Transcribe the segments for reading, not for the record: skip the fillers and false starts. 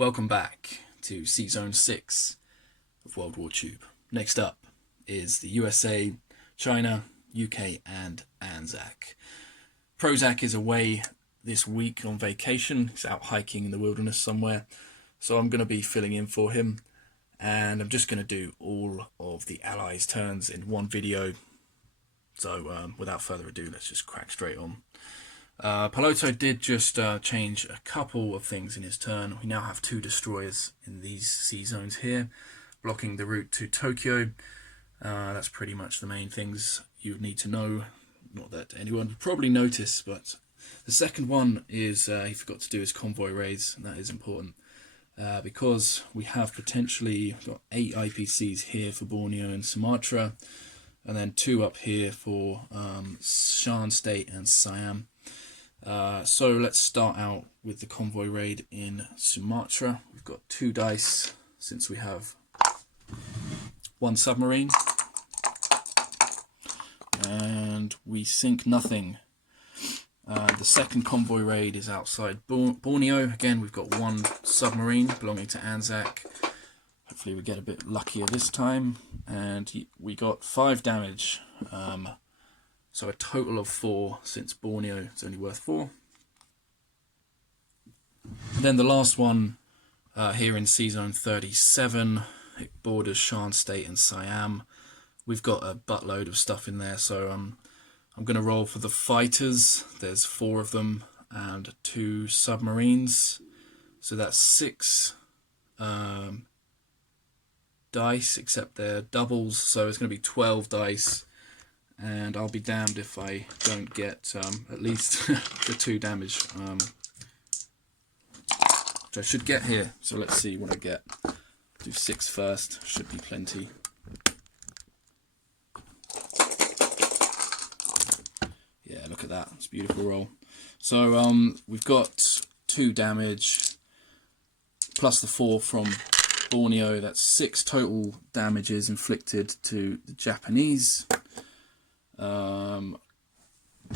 Welcome back to sz6 of WWTube. Next up is the USA, China, UK and Anzac. Prozac is away this week on vacation. He's out hiking in the wilderness somewhere, so I'm going to be filling in for him, and I'm just going to do all of the allies' turns in one video. So without further ado, let's just crack straight on. Piloto did just change a couple of things in his turn. We now have 2 destroyers in these sea zones here, blocking the route to Tokyo. That's pretty much the main things you would need to know. Not that anyone would probably notice, but the second one is he forgot to do his convoy raids, and that is important because we have potentially got 8 IPCs here for Borneo and Sumatra, and then 2 up here for Shan State and Siam. So let's start out with the convoy raid in Sumatra. We've got 2 dice since we have 1 submarine, and we sink nothing. The second convoy raid is outside Borneo. Again, we've got 1 submarine belonging to Anzac. Hopefully we get a bit luckier this time, and we got 5 damage. So a total of 4, since Borneo is only worth 4. And then the last one here in Sea Zone 37, it borders Shan State and Siam. We've got a buttload of stuff in there, so I'm going to roll for the fighters. There's 4 of them and 2 submarines. So that's 6 dice, except they're doubles, so it's going to be 12 dice. And I'll be damned if I don't get at least the 2 damage, which I should get here. So let's see what I get. Do 6 first, should be plenty. Yeah, look at that, it's a beautiful roll. So we've got 2 damage, plus the 4 from Borneo. That's 6 total damages inflicted to the Japanese.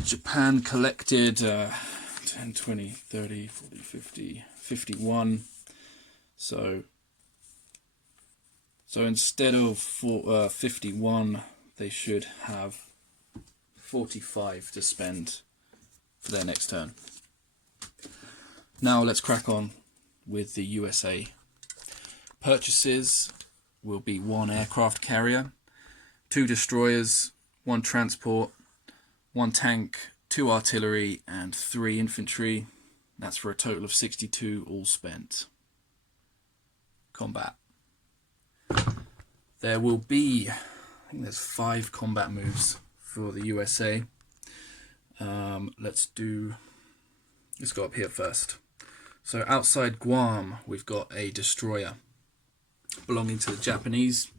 Japan collected 10, 20, 30, 40, 50, 51. So instead of 51, they should have 45 to spend for their next turn. Now let's crack on with the USA. Purchases will be 1 aircraft carrier, 2 destroyers, 1 transport, 1 tank, 2 artillery and 3 infantry. That's for a total of 62 all spent. Combat. There will be, I think there's 5 combat moves for the USA. Let's go up here first. So outside Guam, we've got a destroyer belonging to the Japanese,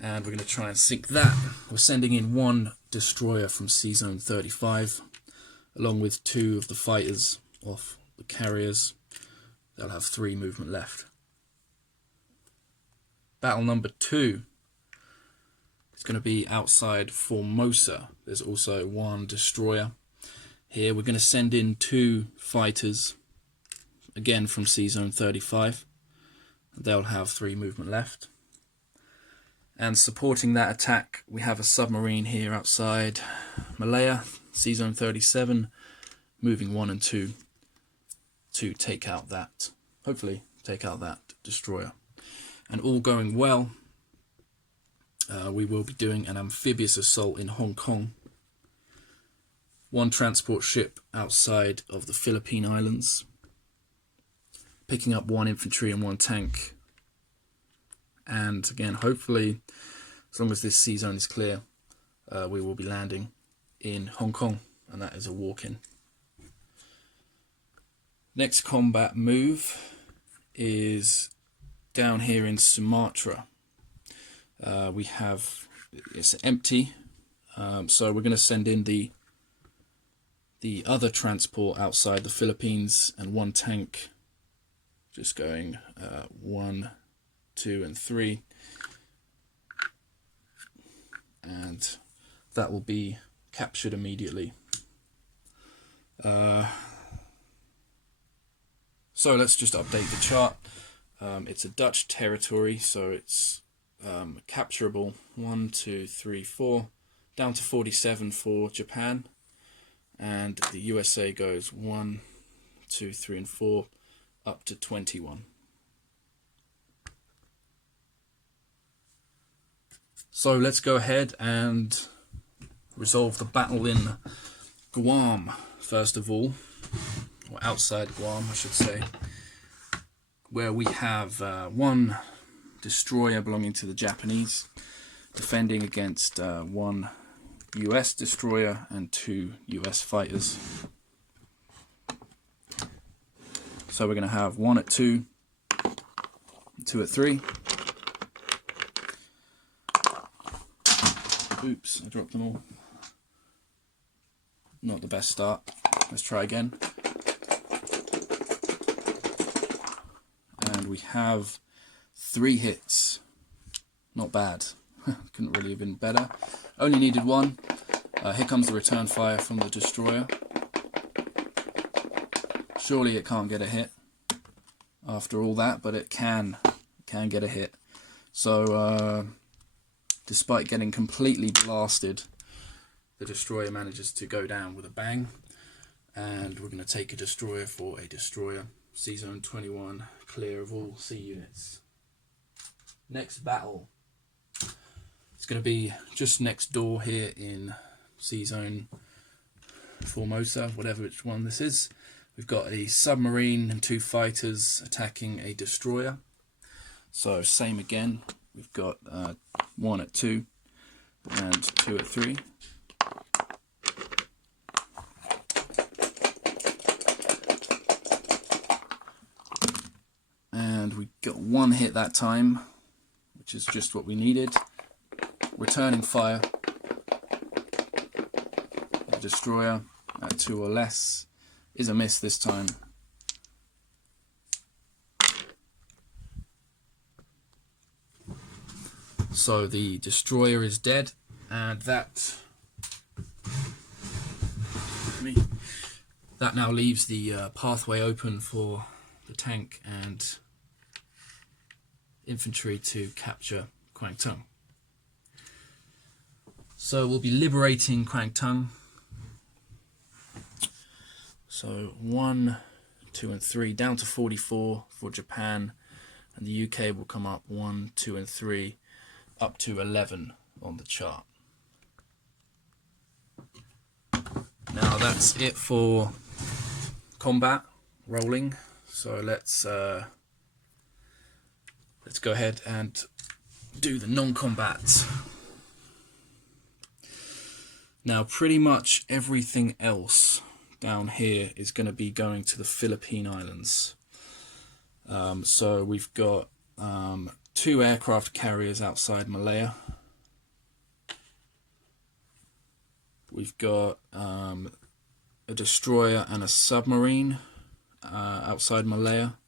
and we're going to try and sink that. We're sending in 1 destroyer from Sea Zone 35, along with 2 of the fighters off the carriers. They'll have 3 movement left. Battle number 2 is going to be outside Formosa. There's also 1 destroyer. Here we're going to send in 2 fighters, again from Sea Zone 35. They'll have 3 movement left. And supporting that attack, we have a submarine here outside Malaya, Sea Zone 37, moving 1 and 2 to take out that, hopefully take out that destroyer. And all going well, we will be doing an amphibious assault in Hong Kong. 1 transport ship outside of the Philippine Islands, picking up 1 infantry and 1 tank. And again, hopefully, as long as this sea zone is clear, we will be landing in Hong Kong, and that is a walk-in. Next combat move is down here in Sumatra. It's empty, so we're going to send in the other transport outside the Philippines and 1 tank, just going 1, 2 and 3, and that will be captured immediately. So let's just update the chart. It's a Dutch territory, so it's capturable 1, 2, 3, 4, down to 47 for Japan, and the USA goes 1, 2, 3, and 4 up to 21. So let's go ahead and resolve the battle in Guam first of all, or outside Guam I should say, where we have one destroyer belonging to the Japanese defending against one US destroyer and 2 US fighters. So we're going to have 1 at 2, 2 at 3. Oops, I dropped them all. Not the best start. Let's try again. And we have 3 hits. Not bad. Couldn't really have been better. Only needed 1. Here comes the return fire from the destroyer. Surely it can't get a hit after all that, but it can get a hit. So despite getting completely blasted, the destroyer manages to go down with a bang, and we're going to take a destroyer for a destroyer. C-Zone 21 clear of all C units. Next battle, it's going to be just next door here in C-Zone Formosa, whatever which one this is. We've got a submarine and 2 fighters attacking a destroyer. So same again, we've got 1 at 2 and 2 at 3. And we got 1 hit that time, which is just what we needed. Returning fire. The destroyer at 2 or less is a miss this time. So the destroyer is dead, and that now leaves the pathway open for the tank and infantry to capture Kwang Tung. So we'll be liberating Kwang Tung. So 1, 2, and 3 down to 44 for Japan, and the UK will come up 1, 2, and 3 up to 11 on the chart. Now that's it for combat rolling. So let's go ahead and do the non-combat. Now pretty much everything else down here is going to be going to the Philippine Islands. So we've got 2 aircraft carriers outside Malaya. We've got a destroyer and a submarine outside Malaya.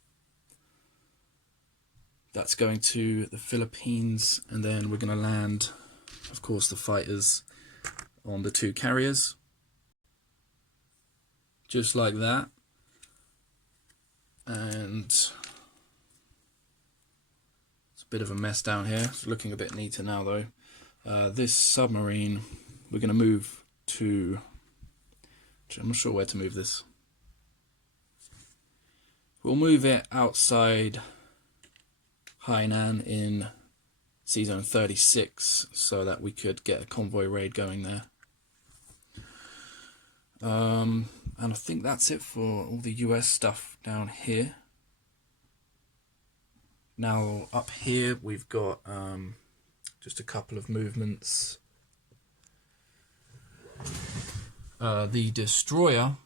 That's going to the Philippines, and then we're going to land, of course, the fighters on the 2 carriers. Just like that. And it's a bit of a mess down here. It's looking a bit neater now though. This submarine, we're going to move to, I'm not sure where to move this. We'll move it outside Hainan in C-Zone 36 so that we could get a convoy raid going there. And I think that's it for all the US stuff down here. Now up here we've got just a couple of movements. The destroyer,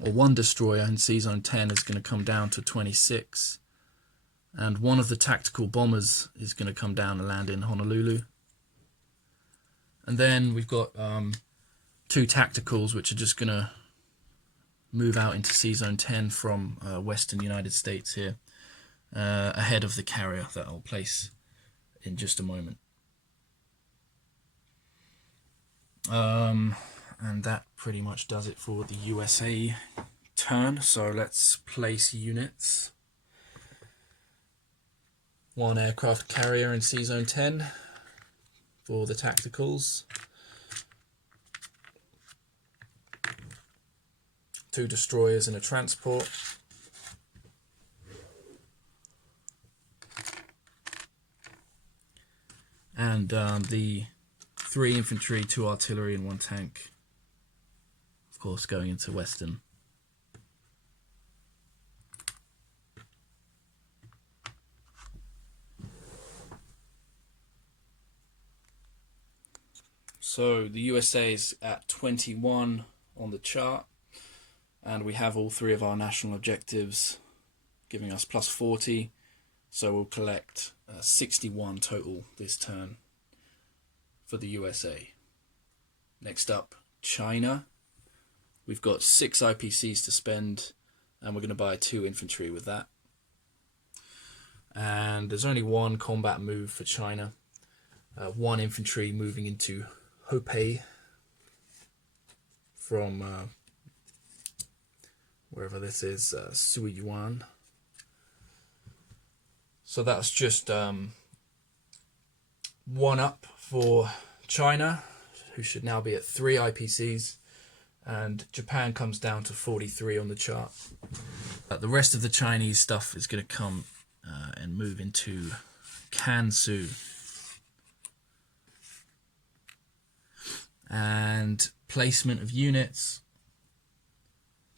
or 1 destroyer in C-Zone 10 is going to come down to 26, and 1 of the tactical bombers is going to come down and land in Honolulu. And then we've got 2 tacticals which are just going to move out into C-Zone 10 from western United States here, ahead of the carrier that I'll place in just a moment. And that pretty much does it for the USA turn, so let's place units. 1 aircraft carrier in Sea Zone 10 for the tacticals. 2 destroyers and a transport. And the 3 infantry, 2 artillery and 1 tank, of course, going into Western. So the USA is at 21 on the chart, and we have all 3 of our national objectives giving us plus 40, so we'll collect 61 total this turn for the USA. Next up, China. We've got 6 IPCs to spend, and we're going to buy 2 infantry with that. And there's only 1 combat move for China. 1 infantry moving into Hopei from wherever this is, Suyuan. So that's just 1 up for China, who should now be at 3 IPCs, and Japan comes down to 43 on the chart. The rest of the Chinese stuff is going to come and move into Kansu. And placement of units,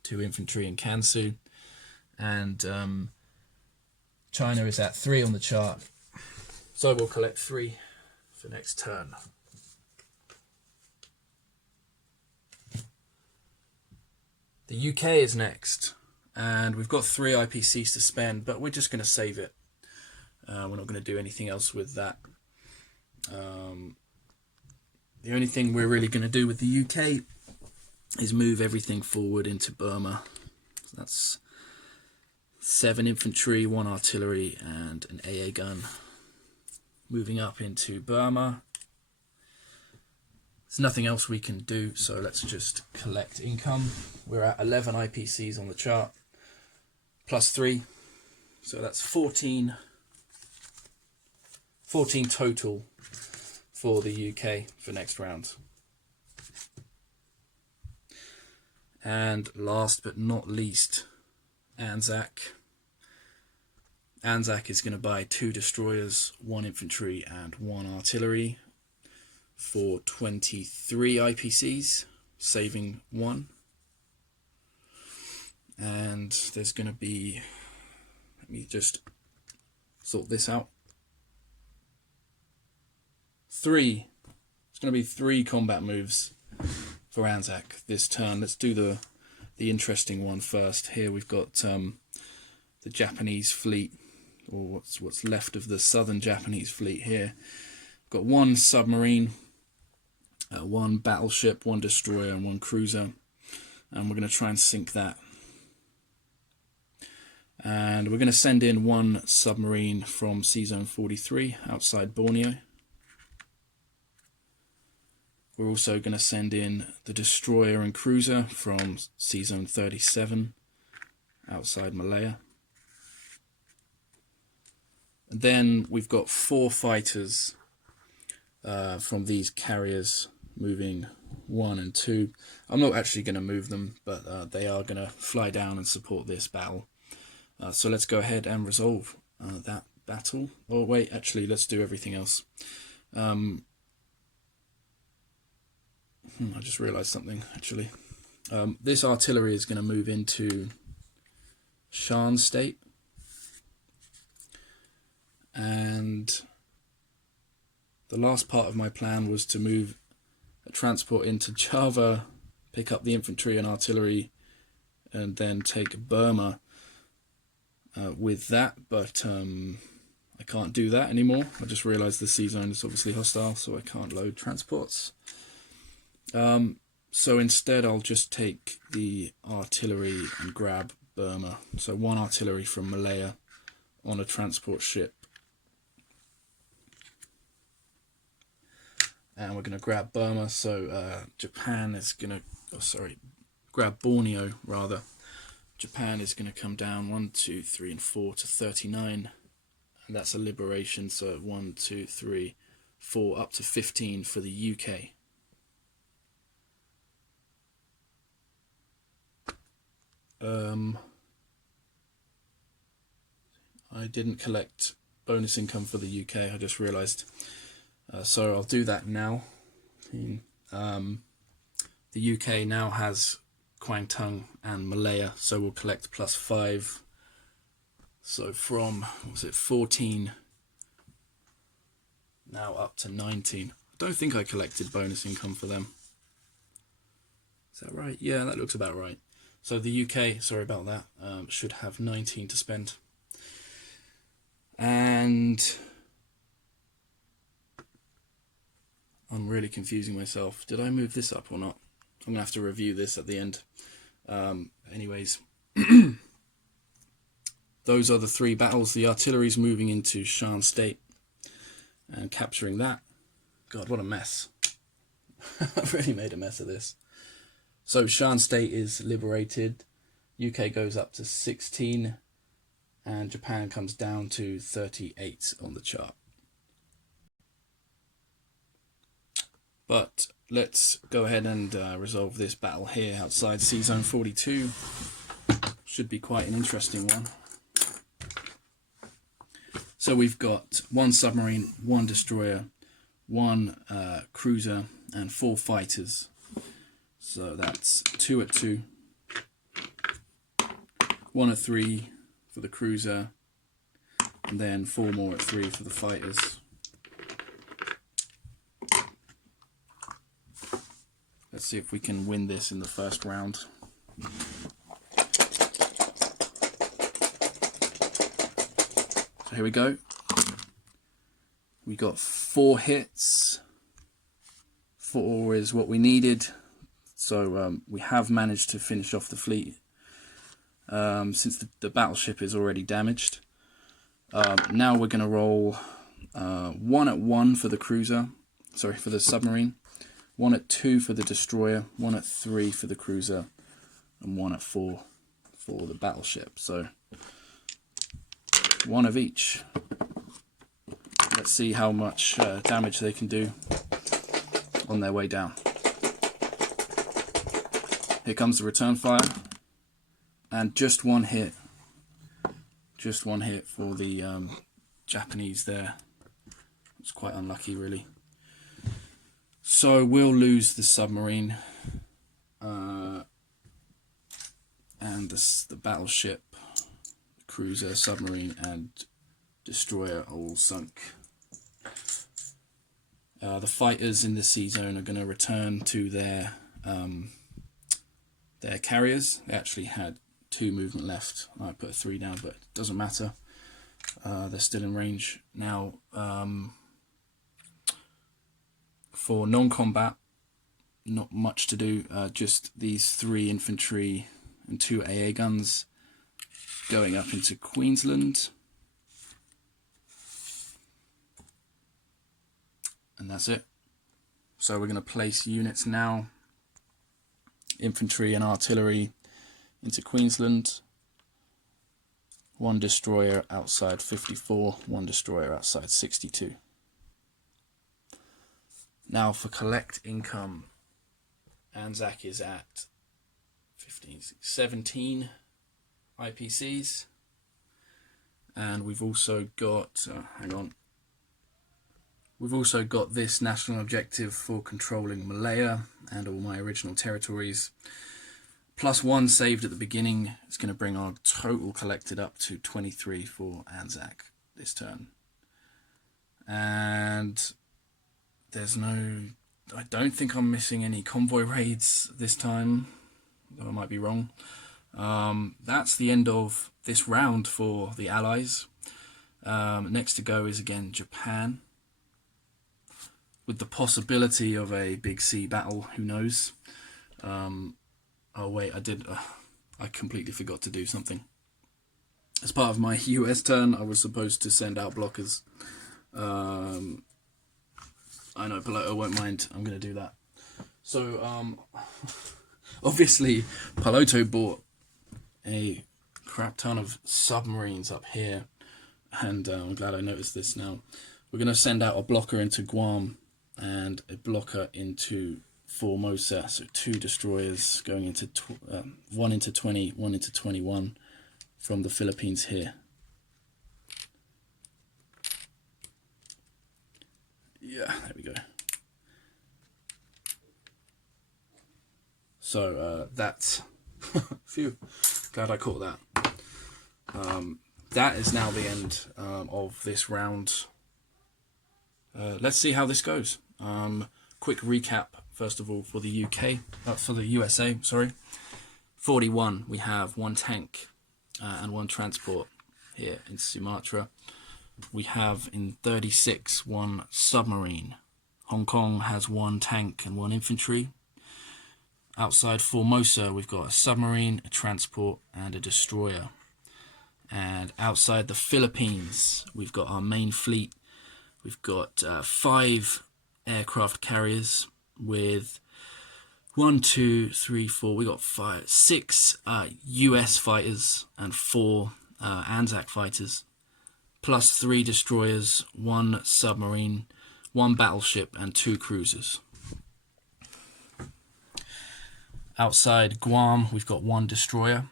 2 infantry in Kansu, and China is at 3 on the chart, so we'll collect 3 for next turn. The UK is next, and we've got 3 IPCs to spend, but we're just going to save it. We're not going to do anything else with that. The only thing we're really going to do with the UK is move everything forward into Burma. So that's 7 infantry, 1 artillery and an AA gun moving up into Burma. There's nothing else we can do, so let's just collect income. We're at 11 IPCs on the chart, plus 3, so that's 14 total for the UK for next round. And last but not least, Anzac. Anzac is going to buy 2 destroyers, 1 infantry and 1 artillery for 23 IPCs, saving 1. And there's going to be, let me just sort this out. 3. It's going to be 3 combat moves for Anzac this turn. Let's do the interesting one first. Here we've got the Japanese fleet, or what's left of the southern Japanese fleet here. We've got 1 submarine, 1 battleship, 1 destroyer and 1 cruiser, and we're going to try and sink that. And we're going to send in 1 submarine from Sea Zone 43 outside Borneo. We're also going to send in the destroyer and cruiser from Sea Zone 37 outside Malaya. And then we've got 4 fighters from these carriers moving 1 and 2. I'm not actually going to move them, but they are going to fly down and support this battle. So let's go ahead and resolve that battle. Oh wait, actually let's do everything else. I just realised something actually. This artillery is going to move into Shan State, and the last part of my plan was to move a transport into Java, pick up the infantry and artillery, and then take Burma with that, but I can't do that anymore. I just realised the sea zone is obviously hostile, so I can't load transports. So instead I'll just take the artillery and grab Burma. So 1 artillery from Malaya on a transport ship. And we're going to grab Burma, so Japan is going to, grab Borneo rather. Japan is going to come down 1, 2, 3, and 4 to 39, and that's a liberation. So 1, 2, 3, 4 up to 15 for the UK. I didn't collect bonus income for the UK, I just realised. So I'll do that now. The UK now has Kwangtung and Malaya, so we'll collect +5. So from, what was it, 14 now up to 19. I don't think I collected bonus income for them. Is that right? Yeah, that looks about right. So the UK, sorry about that, should have 19 to spend. And I'm really confusing myself. Did I move this up or not? I'm going to have to review this at the end. Anyways, those are the 3 battles. The artillery's moving into Shan State and capturing that. God, what a mess. I've really made a mess of this. So Shan State is liberated. UK goes up to 16. And Japan comes down to 38 on the chart. But let's go ahead and resolve this battle here outside Sea Zone 42. Should be quite an interesting one. So we've got 1 submarine, 1 destroyer, 1 cruiser, and 4 fighters. So that's 2 at 2, 1 at 3 for the cruiser, and then 4 more at 3 for the fighters. Let's see if we can win this in the first round. So here we go. We got 4 hits. 4 is what we needed. So we have managed to finish off the fleet. Since the battleship is already damaged. Now we're going to roll 1 at 1 for the cruiser, sorry, for the submarine, 1 at 2 for the destroyer, 1 at 3 for the cruiser, and 1 at 4 for the battleship. So 1 of each. Let's see how much damage they can do on their way down. Here comes the return fire. And just 1 hit. Just 1 hit for the Japanese there. It's quite unlucky, really. So we'll lose the submarine. And the battleship, cruiser, submarine, and destroyer are all sunk. The fighters in the sea zone are going to return to their carriers. They actually had 2 movement left. I put a 3 down, but it doesn't matter. They're still in range. Now, for non-combat, not much to do. Just these 3 infantry and 2 AA guns going up into Queensland. And that's it. So we're going to place units now. Infantry and artillery into Queensland. 1 destroyer outside 54, 1 destroyer outside 62. Now for collect income, Anzac is at 17 IPCs, and we've also got, we've also got this national objective for controlling Malaya and all my original territories. +1 saved at the beginning. It's going to bring our total collected up to 23 for Anzac this turn. And there's no, I don't think I'm missing any convoy raids this time, though I might be wrong. That's the end of this round for the Allies. Next to go is again Japan, with the possibility of a big sea battle, who knows. Oh wait, I completely forgot to do something. As part of my US turn, I was supposed to send out blockers. I know Piloto won't mind, I'm going to do that. So, obviously, Piloto bought a crap ton of submarines up here, and I'm glad I noticed this now. We're going to send out a blocker into Guam and a blocker into Formosa, so 2 destroyers going into 1 into 20, 1 into 21 from the Philippines here. Yeah, there we go. So that's phew, glad I caught that. That is now the end of this round. Let's see how this goes. Quick recap first of all for the for the USA, sorry. 41, we have 1 tank and 1 transport here in Sumatra. We have in 36 1 submarine. Hong Kong has 1 tank and 1 infantry. Outside Formosa, we've got a submarine, a transport, and a destroyer. And outside the Philippines, we've got our main fleet. We've got 5 aircraft carriers with 1, 2, 3, 4. We got 6 US fighters and 4 Anzac fighters, plus 3 destroyers, 1 submarine, 1 battleship, and 2 cruisers. Outside Guam, we've got 1 destroyer.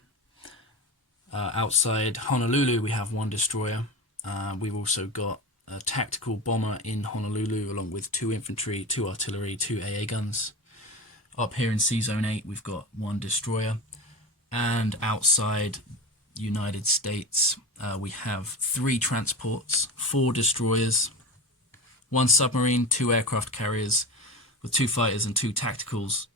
Outside Honolulu, we have 1 destroyer. We've also got a tactical bomber in Honolulu, along with 2 infantry, 2 artillery, 2 AA guns. Up here in Zone 8, we've got 1 destroyer. And outside United States, we have 3 transports, 4 destroyers, 1 submarine, 2 aircraft carriers, with 2 fighters and 2 tacticals.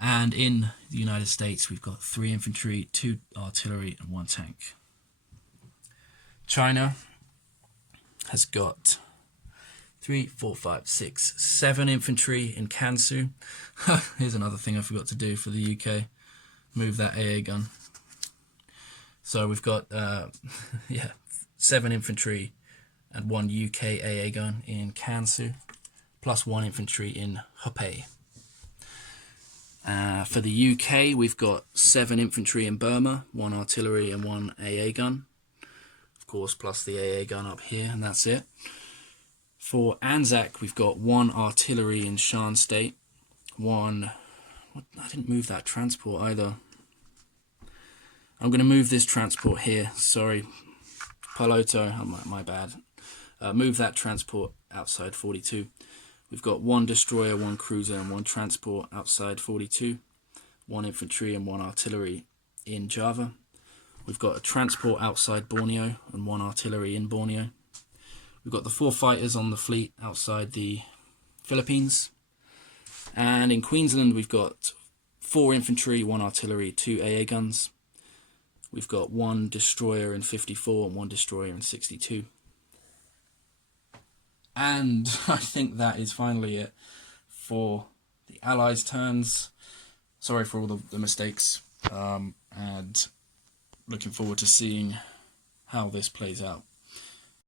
And in the United States, we've got 3 infantry, 2 artillery, and 1 tank. China has got 3, 4, 5, 6, 7 infantry in Kansu. Here's another thing I forgot to do for the UK. Move that AA gun. So we've got 7 infantry and 1 UK AA gun in Kansu, plus 1 infantry in Hupei. For the UK, we've got 7 infantry in Burma, 1 artillery and 1 AA gun. Of course, plus the AA gun up here, and that's it. For Anzac, we've got 1 artillery in Shan State. I didn't move that transport either. I'm going to move this transport here. Sorry, Paloto, my bad. Move that transport outside 42. We've got 1 destroyer, 1 cruiser, and 1 transport outside 42. 1 infantry and 1 artillery in Java. We've got a transport outside Borneo and 1 artillery in Borneo. We've got the 4 fighters on the fleet outside the Philippines. And in Queensland, we've got 4 infantry, 1 artillery, 2 AA guns. We've got 1 destroyer in 54 and 1 destroyer in 62. And I think that is finally it for the Allies' turns. Sorry for all the mistakes, and looking forward to seeing how this plays out.